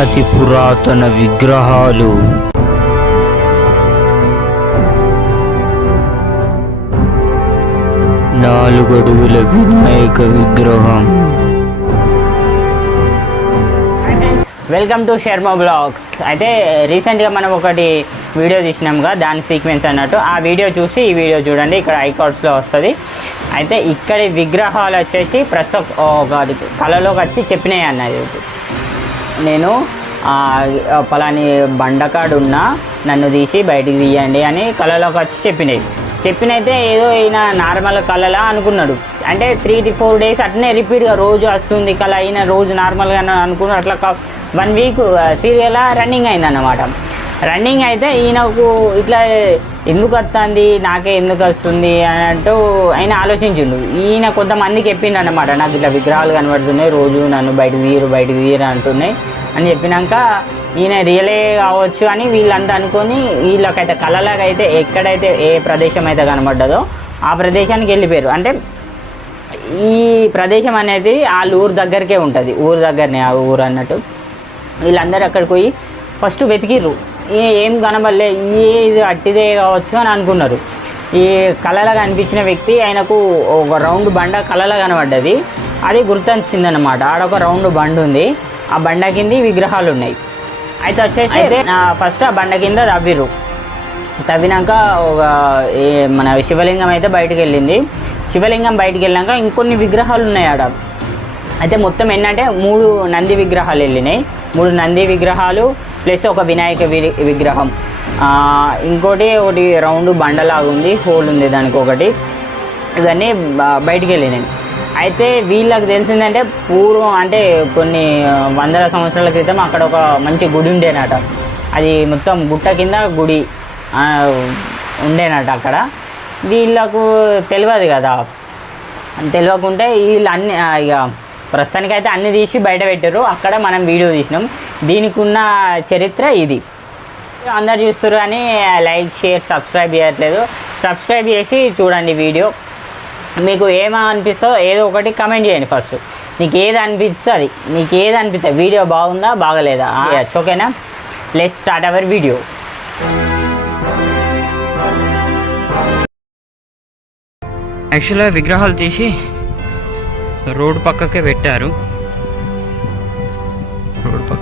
అతి పురాతన విగ్రహాలు. నాలుగడుగుల వినాయక విగ్రహం. వెల్కమ్ టు శర్మ బ్లాగ్స్ అయితే రీసెంట్గా మనం ఒకటి వీడియో తీసినాముగా దాని సీక్వెన్స్ అన్నట్టు. ఆ వీడియో చూసి ఈ వీడియో చూడండి ఇక్కడ ఐకార్డ్స్లో వస్తుంది. అయితే ఇక్కడి విగ్రహాలు వచ్చేసి ప్రస్తుతం ఒక కళలోకి వచ్చి చెప్పినాయి అన్నది. నేను పలాని బండకాడు ఉన్నా నన్ను తీసి బయటికి తీయండి అని కళలోకి వచ్చి చెప్పినాయి. చెప్పినైతే ఏదో ఈయన నార్మల్ కళలా అనుకున్నాడు. అంటే త్రీ టు ఫోర్ డేస్ అట్నే రిపీట్గా రోజు వస్తుంది కళ అయిన రోజు నార్మల్గా అనుకున్నాడు. అట్లా వన్ వీక్ సీరియల్ రన్నింగ్ అయింది అన్నమాట రన్నింగ్ అయితే ఈయనకు ఇట్లా ఎందుకు వస్తుంది నాకే ఎందుకు వస్తుంది అని అంటూ ఆయన ఆలోచించిండు. ఈయన కొంతమందికి చెప్పిండు అనమాట నాకు ఇట్లా విగ్రహాలు కనబడుతున్నాయి రోజు నన్ను బయట తీయరు బయట తీయరు అంటున్నాయి. అని చెప్పినాక ఈయన రియలే కావచ్చు అని వీళ్ళంతా అనుకొని వీళ్ళకైతే కళలాగైతే ఎక్కడైతే ఏ ప్రదేశం అయితే కనబడ్డదో ఆ ప్రదేశానికి వెళ్ళిపోయారు. అంటే ఈ ప్రదేశం అనేది వాళ్ళ ఊరు దగ్గరికే ఉంటుంది. ఊరు దగ్గరనే ఆ ఊరు అన్నట్టు. వీళ్ళందరూ అక్కడికి పోయి ఫస్ట్ వెతికిర్రు. ఏం కనబడలే ఏ ఇది అట్టిదే కావచ్చు అని అనుకున్నారు. ఈ కళలా కనిపించిన వ్యక్తి ఆయనకు ఒక రౌండ్ బండ కళలా కనబడ్డది. అది గుర్తొచ్చిందనమాట ఆడొక రౌండ్ బండ్ ఉంది ఆ బండ కింద విగ్రహాలు ఉన్నాయి అయితే వచ్చేసి ఫస్ట్ ఆ బండ కింద తవ్విర్రు తవ్వినాక ఒక మన శివలింగం అయితే బయటకు వెళ్ళింది. శివలింగం బయటికి వెళ్ళాక ఇంకొన్ని విగ్రహాలు ఉన్నాయి ఆడ. అయితే మొత్తం ఏంటంటే మూడు నంది విగ్రహాలు వెళ్ళినాయి. మూడు నంది విగ్రహాలు ప్లస్ ఒక వినాయక వి- విగ్రహం. ఇంకోటి ఒకటి రౌండ్ బండలాగా ఉంది హోల్ ఉంది దానికి ఒకటి ఇవన్నీ బయటికి వెళ్ళినాయి. అయితే వీళ్ళకి తెలిసిందంటే పూర్వం అంటే కొన్ని వందల సంవత్సరాల క్రితం అక్కడ ఒక మంచి గుడి ఉండేనట. అది మొత్తం గుట్ట కింద గుడి ఉండేనట అక్కడ. వీళ్ళకు తెలియదు కదా. తెలియకుంటే వీళ్ళు అన్ని ఇక ఇక ప్రస్తుతానికైతే అన్ని తీసి బయట పెట్టారు. అక్కడ మనం వీడియో తీసినాం. దీనికి ఉన్న చరిత్ర ఇది. అందరు చూస్తారు కానీ లైక్ షేర్ సబ్స్క్రైబ్ చేయట్లేదు. సబ్స్క్రైబ్ చేసి చూడండి వీడియో. మీకు ఏమో అనిపిస్తో ఏదో ఒకటి కమెంట్ చేయండి ఫస్ట్ నీకు ఏది అనిపిస్తే అది. నీకు ఏది అనిపిస్తే వీడియో బాగుందా బాగలేదా? ఓకేనా లెట్ స్టార్ట్ అవర్ వీడియో యాక్చువల్గా విగ్రహాలు తీసి రోడ్డు పక్కకే పెట్టారు. రోడ్డు పక్కకే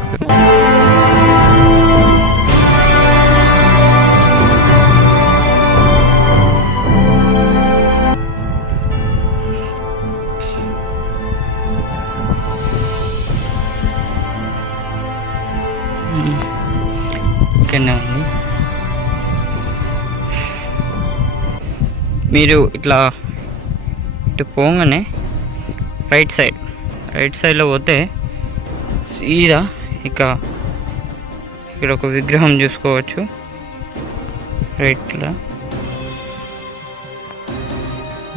మీరు ఇట్లా ఇటు పోగానే రైట్ సైడ్ రైట్ సైడ్లో పోతే సీదా ఇక ఇక్కడ ఒక విగ్రహం చూసుకోవచ్చు. రైట్లో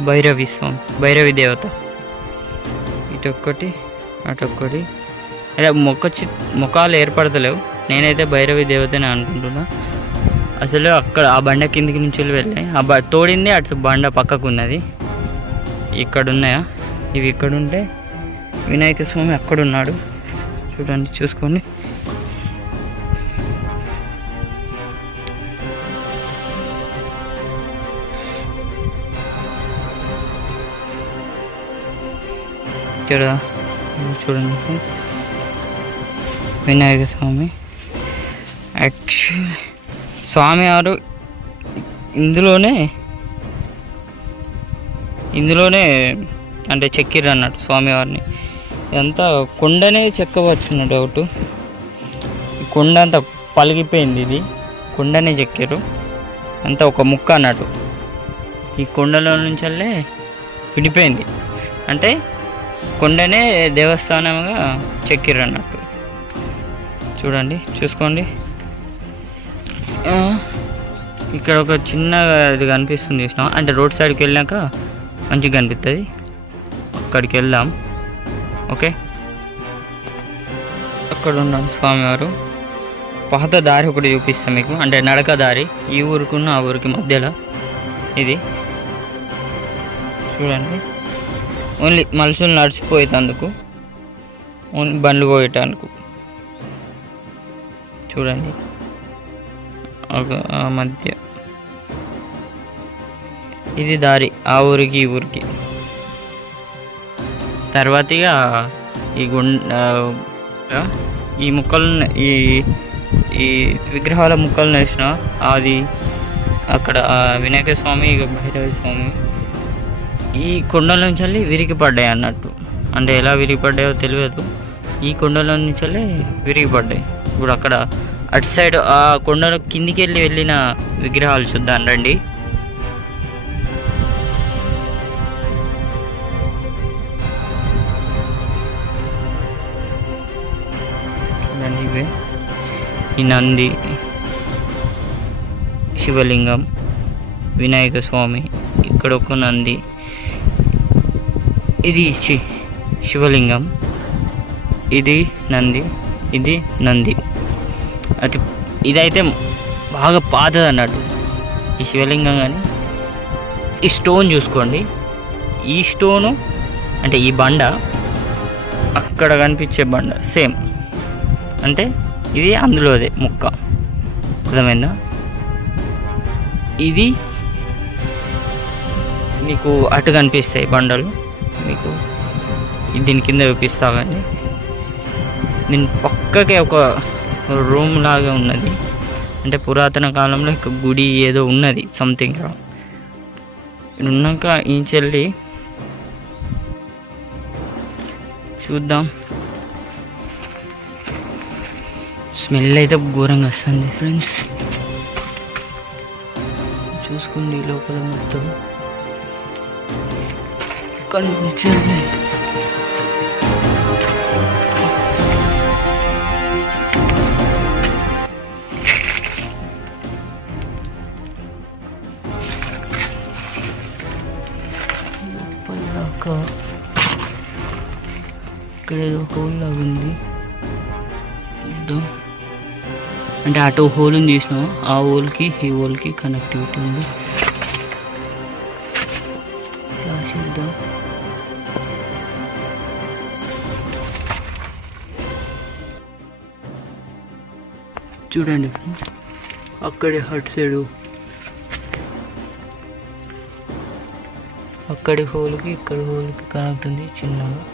భైరవి స్వామి భైరవి దేవత. ఇటొక్కటి అటొక్కటి. అదే మొక్క చి ముఖాలు ఏర్పడతలేవు. నేనైతే భైరవి దేవతనే అనుకుంటున్నా. అసలు అక్కడ ఆ బండ కిందికి నుంచి వెళ్ళి వెళ్ళాయి. ఆ బ తోడింది అటు బండ పక్కకు ఉన్నది ఇక్కడ ఉన్నాయా ఇవి ఇక్కడ ఉంటే వినాయక స్వామి అక్కడ ఉన్నాడు చూడండి చూసుకోండి. ఇక్కడ చూడండి వినాయక స్వామి. యాక్చువల్లీ స్వామివారు ఇందులోనే ఇందులోనే అంటే చెక్కిర్రు అన్నట్టు స్వామివారిని. ఇదంతా కొండనే చెక్కవచ్చు డౌట్ కొండ అంతా పలిగిపోయింది ఇది. కొండనే చెక్కారు అంతా ఒక ముక్క అన్నట్టు. ఈ కొండలో నుంచల్లే విడిపోయింది. అంటే కొండనే దేవస్థానంగా చెక్కిర్రు అన్నట్టు చూడండి చూసుకోండి. ఇక్కడ ఒక చిన్న ఇది కనిపిస్తుంది చూసిన అంటే రోడ్ సైడ్కి వెళ్ళాక మంచిగా కనిపిస్తుంది అక్కడికి వెళ్దాం. ఓకే? అక్కడ ఉన్నాడు స్వామివారు పాత దారి ఒకటి చూపిస్తాం మీకు. అంటే నడక దారి. ఈ ఊరుకున్న ఆ ఊరికి మధ్యలో. ఇది. చూడండి. ఓన్లీ మనుషులు నడిచిపోయేటందుకు. ఓన్లీ బండ్లు పోయేటందుకు. చూడండి. ఒక మధ్య. ఇది దారి ఆ ఊరికి ఈ ఊరికి. తర్వాత ఇక ఈ గుండ ఈ ముక్కలు ఈ ఈ విగ్రహాల ముక్కలు వేసిన అది అక్కడ వినాయక స్వామి భైరవ స్వామి. ఈ కొండల నుంచి వెళ్ళి విరిగి పడ్డాయి అన్నట్టు. అంటే ఎలా విరిగి పడ్డాయో తెలియదు. ఈ కొండల నుంచి వెళ్ళి విరిగి పడ్డాయి ఇప్పుడు అక్కడ అటు సైడ్ ఆ కొండల కిందికి వెళ్ళి వెళ్ళిన విగ్రహాలు చూద్దాం రండి. ఈ నంది శివలింగం వినాయక స్వామి ఇక్కడ ఒక నంది. ఇది శి- శివలింగం. ఇది నంది ఇది నంది. అది ఇదైతే బాగా పాతది అన్నట్టు ఈ శివలింగం కానీ ఈ స్టోన్ చూసుకోండి. ఈ స్టోను అంటే ఈ బండ అక్కడ కనిపించే బండ సేమ్. అంటే ఇది అందులోదే ముక్క. అర్థమైందా? ఇది మీకు అటు కనిపిస్తాయి బండలు. మీకు దీని కింద చూపిస్తా కానీ దీని పక్కకే ఒక రూమ్ లాగా ఉన్నది. అంటే పురాతన కాలంలో ఒక గుడి ఏదో ఉన్నది సంథింగ్ ఉన్నాక ఈ చెల్లి చూద్దాం. స్మెల్ అయితే ఘోరంగా వస్తుంది ఫ్రెండ్స్. చూసుకోండి లోపల మొత్తం. కనిపించండి ఇంకా ఇక్కడ ఏదో హోల్ లాగా ఉంది. అంటే అటు హోల్ని తీసినాం ఆ హోల్కి ఈ హోల్కి కనెక్టివిటీ ఉంది. చూడండి. అక్కడే హట్ సైడు అక్కడి హోల్కి ఇక్కడ హోల్కి కనెక్ట్ ఉంది చిన్నగా.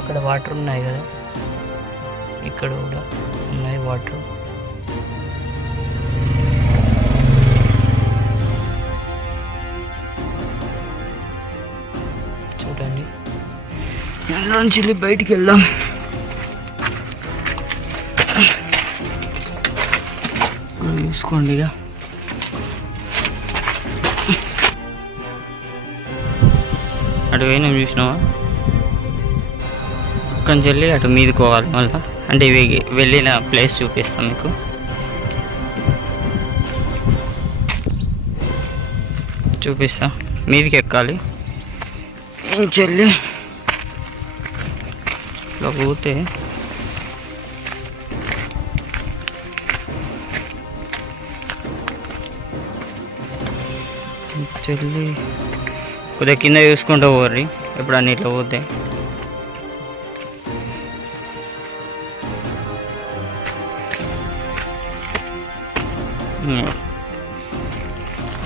అక్కడ వాటర్ ఉన్నాయి కదా? ఇక్కడ కూడా ఉన్నాయి వాటర్. చూడండి. ఇందులోంచి వెళ్ళి బయటికి వెళ్దాం. చూసుకోండి ఇక. అటు పోయినాం చూసినావా? అక్కడి వెళ్ళి అటు మీదకి పోవాలి మళ్ళీ. అంటే ఇవి వెళ్ళిన ప్లేస్ చూపిస్తాం మీకు. చూపిస్తా. మీదికి ఎక్కాలి. నుంచి వెళ్ళి ఇట్లా పోతే? చెల్లి? కొద్దిగా కింద చూసుకుంటూ పోర్రి ఎప్పుడన్నా ఇట్లా పోతే. ఉమ్.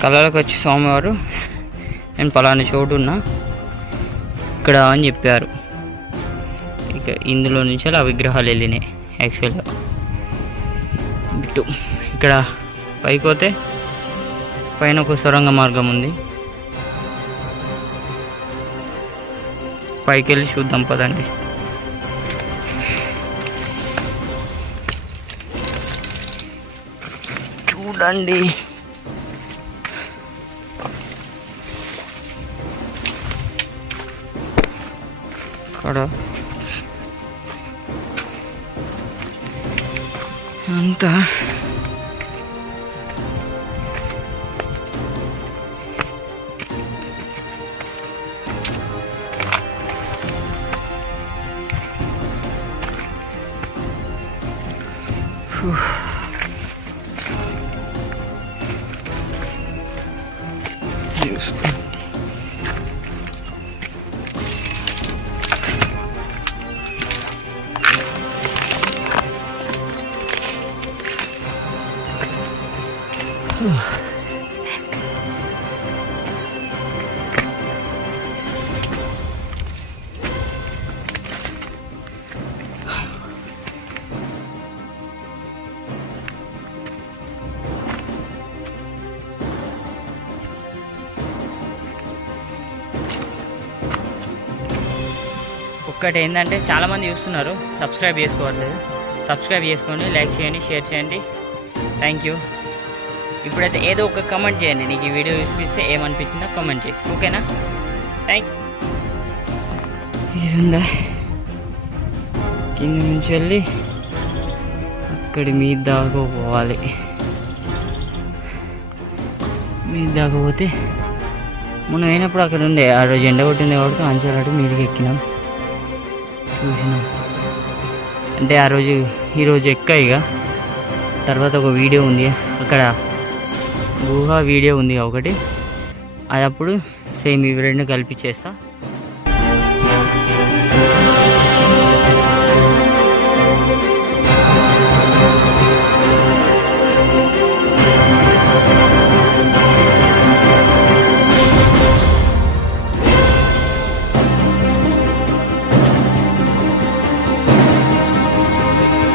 కళలకు వచ్చి స్వామివారు నేను పలానా చోటు ఉన్నా ఇక్కడ అని చెప్పారు. ఇక ఇందులో నుంచి ఆ విగ్రహాలు వెళ్ళినాయి యాక్చువల్గా బిట్టు ఇక్కడ పైకి పోతే పైన ఒక సొరంగ మార్గం ఉంది. పైకి వెళ్ళి చూద్దాం పదండి. చూడండి. అక్కడ. అంతా Фух. Ясно. Ugh. ఒక్కటి ఏంటంటే చాలామంది చూస్తున్నారు సబ్స్క్రైబ్ చేసుకోవట్లేదు. సబ్స్క్రైబ్ చేసుకోండి లైక్ చేయండి షేర్ చేయండి. థ్యాంక్ యూ ఇప్పుడైతే ఏదో ఒక కమెంట్ చేయండి. నీకు ఈ వీడియో చూపిస్తే ఏమనిపించిందో కమెంట్ చేయి. ఓకేనా థ్యాంక్ ఇదిందా కింద నుంచి వెళ్ళి అక్కడి మీ దాకా పోవాలి. మీ దాకా పోతే మనం అయినప్పుడు అక్కడ ఉండే ఆ రోజు ఎండ కొట్టింది కాబట్టి అంచెలాట మీదకి ఎక్కినాం. చూసినాం. అంటే ఆ రోజు ఈరోజు ఎక్క ఇక. తర్వాత ఒక వీడియో ఉంది. అక్కడ గుహ వీడియో ఉంది ఒకటి. అది అప్పుడు సేమ్ ఇవి రెండు కలిపి చేస్తా.